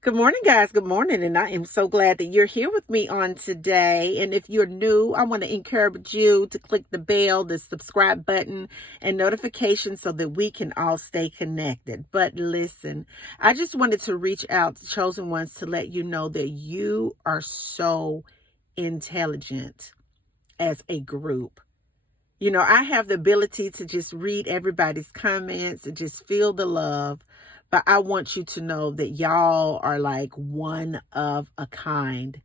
Good morning, guys. Good morning. And I am so glad that you're here with me on today. And if you're new, I want to encourage you to click the bell, the subscribe button, and notifications so that we can all stay connected. But listen, I just wanted to reach out to chosen ones to let you know that you are so intelligent as a group. I have the ability to just read everybody's comments and just feel the love. But I want you to know that y'all are like one of a kind.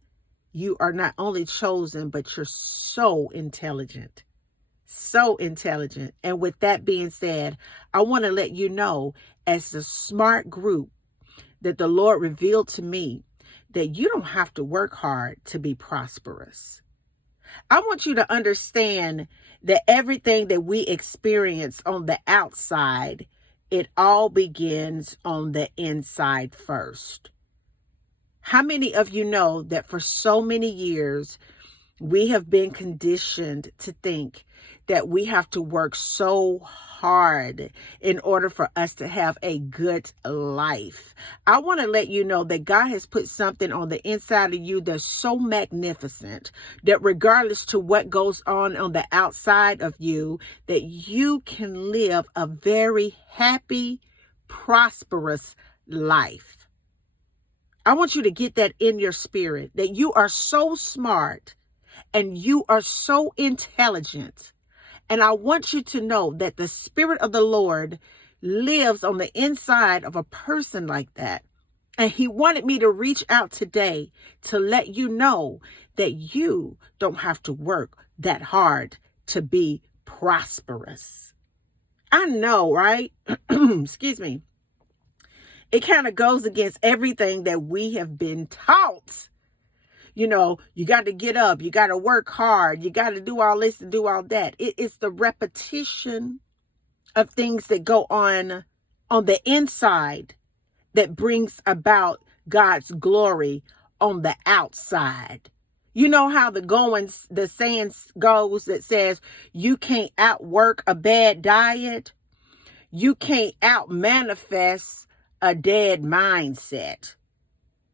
You are not only chosen, but you're so intelligent. So intelligent. And with that being said, I want to let you know, as a smart group, that the Lord revealed to me that you don't have to work hard to be prosperous. I want you to understand that everything that we experience on the outside, it all begins on the inside first. How many of you know that for so many years, we have been conditioned to think that we have to work so hard in order for us to have a good life? I want to let you know that God has put something on the inside of you that's so magnificent that regardless to what goes on the outside of you, that you can live a very happy, prosperous life. I want you to get that in your spirit, that you are so smart and you are so intelligent. And I want you to know that the Spirit of the Lord lives on the inside of a person like that. And He wanted me to reach out today to let you know that you don't have to work that hard to be prosperous. I know, right? Excuse me. It kind of goes against everything that we have been taught. You got to get up, you got to work hard, you got to do all this and do all that. It is the repetition of things that go on the inside that brings about God's glory on the outside. You know how the saying goes that says you can't outwork a bad diet. You can't out manifest a dead mindset.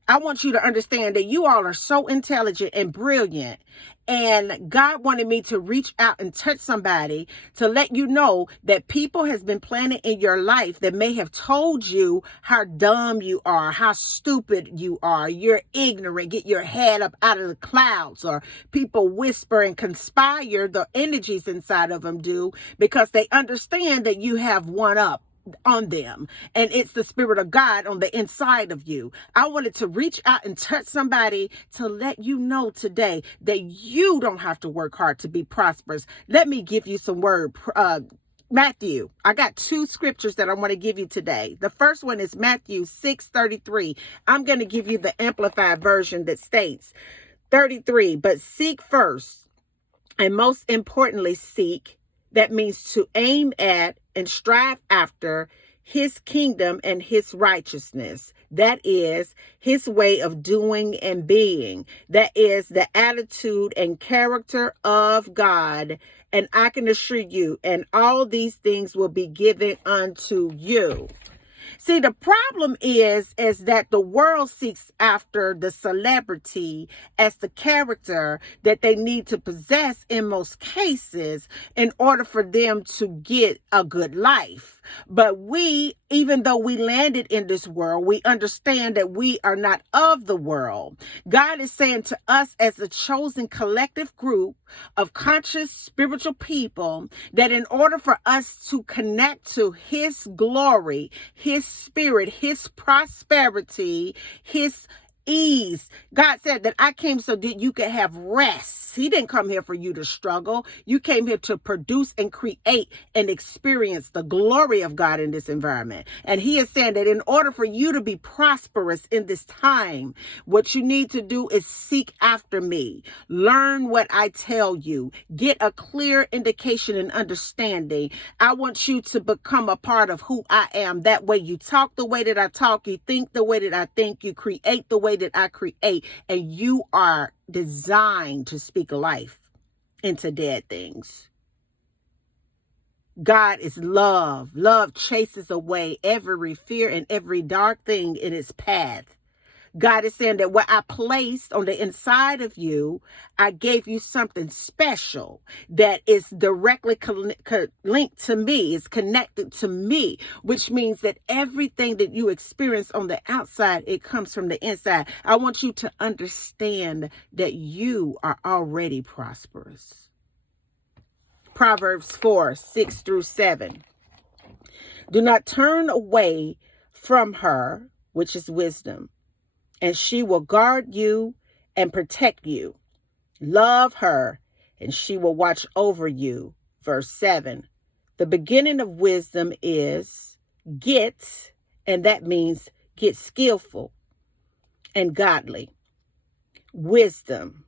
I want you to understand that you all are so intelligent and brilliant. And God wanted me to reach out and touch somebody to let you know that people has been planted in your life that may have told you how dumb you are, how stupid you are, you're ignorant, get your head up out of the clouds, or people whisper and conspire, the energies inside of them do, because they understand that you have one up on them, and it's the Spirit of God on the inside of you. I wanted to reach out and touch somebody to let you know today that you don't have to work hard to be prosperous. Let me give you some word. Matthew, I got two scriptures that I want to give you today. The first one is Matthew 6:33. I'm going to give you the amplified version that states 33, but seek first, and most importantly, seek. That means to aim at and strive after His kingdom and His righteousness. That is His way of doing and being. That is the attitude and character of God. And I can assure you, and all these things will be given unto you. See, the problem is that the world seeks after the celebrity as the character that they need to possess in most cases in order for them to get a good life. But we, even though we landed in this world, we understand that we are not of the world. God is saying to us as a chosen collective group of conscious spiritual people that in order for us to connect to His glory, His Spirit, His prosperity, His ease. God said that I came so that you could have rest. He didn't come here for you to struggle. You came here to produce and create and experience the glory of God in this environment. And He is saying that in order for you to be prosperous in this time, what you need to do is seek after me. Learn what I tell you. Get a clear indication and understanding. I want you to become a part of who I am. That way you talk the way that I talk, you think the way that I think, you create the way that I create, and you are designed to speak life into dead things. God is love. Love chases away every fear and every dark thing in its path. God is saying that what I placed on the inside of you, I gave you something special that is directly linked to me, is connected to me, which means that everything that you experience on the outside, it comes from the inside. I want you to understand that you are already prosperous. Proverbs 4:6-7. Do not turn away from her, which is wisdom, and she will guard you and protect you. Love her, and she will watch over you. Verse 7. The beginning of wisdom is get, and that means get skillful and godly. Wisdom,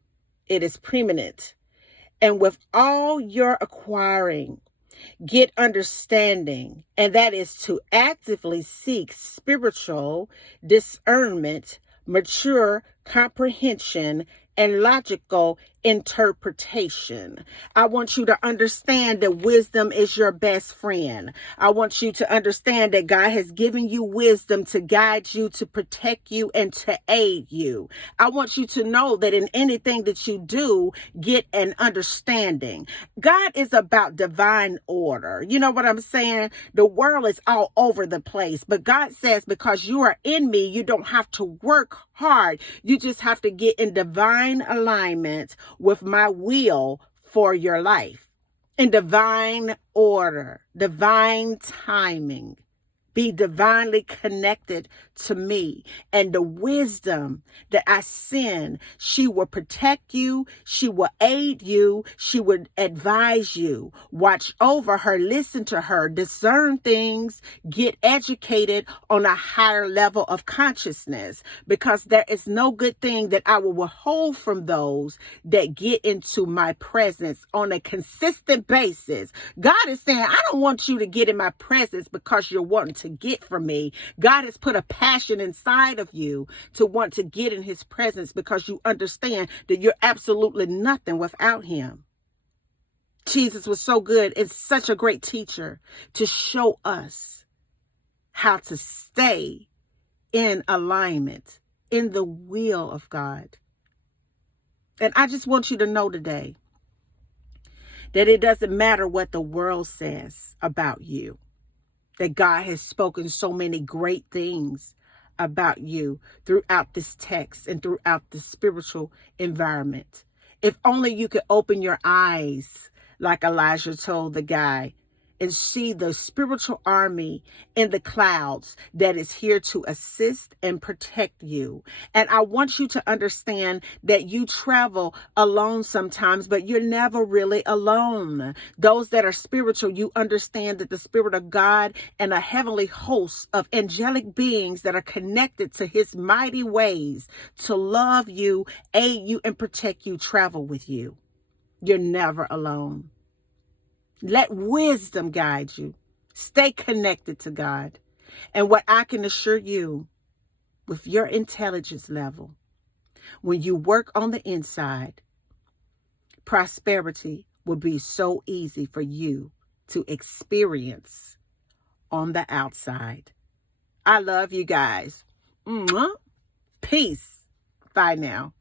it is preeminent. And with all your acquiring, get understanding, and that is to actively seek spiritual discernment, mature comprehension, and logical interpretation. I want you to understand that wisdom is your best friend. I want you to understand that God has given you wisdom to guide you, to protect you, and to aid you. I want you to know that in anything that you do, get an understanding. God is about divine order. You know what I'm saying? The world is all over the place, but God says, because you are in me, you don't have to work hard. You just have to get in divine alignment with my will for your life. In divine order, divine timing. Be divinely connected to me, and the wisdom that I send, she will protect you, she will aid you, she will advise you, watch over her, listen to her, discern things, get educated on a higher level of consciousness, because there is no good thing that I will withhold from those that get into my presence on a consistent basis. God is saying, I don't want you to get in my presence because you're wanting to get from me. God has put a passion inside of you to want to get in his presence because you understand that you're absolutely nothing without him. Jesus was so good and such a great teacher to show us how to stay in alignment, in the will of God. And I just want you to know today that it doesn't matter what the world says about you, that God has spoken so many great things about you throughout this text and throughout the spiritual environment. If only you could open your eyes, like Elijah told the guy, and see the spiritual army in the clouds that is here to assist and protect you. And I want you to understand that you travel alone sometimes, but you're never really alone. Those that are spiritual, you understand that the Spirit of God and a heavenly host of angelic beings that are connected to his mighty ways to love you, aid you, and protect you, travel with you. You're never alone. Let wisdom guide you. Stay connected to God. And what I can assure you, with your intelligence level, when you work on the inside, prosperity will be so easy for you to experience on the outside. I love you guys. Mwah. Peace. Bye now.